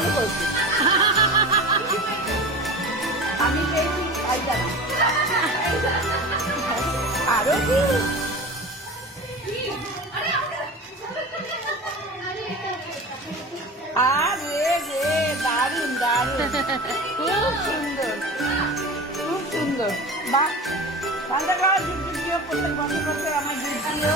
ভালো করেছি। আমি পেয়েছি তাই জানা। আরো কি আরে রে, দারুণ দারুণ, খুব সুন্দর, খুব সুন্দর। বাহ, ঠান্ডা খাওয়া, প্রত্যেক বছর বছর আমার দুধ দিও।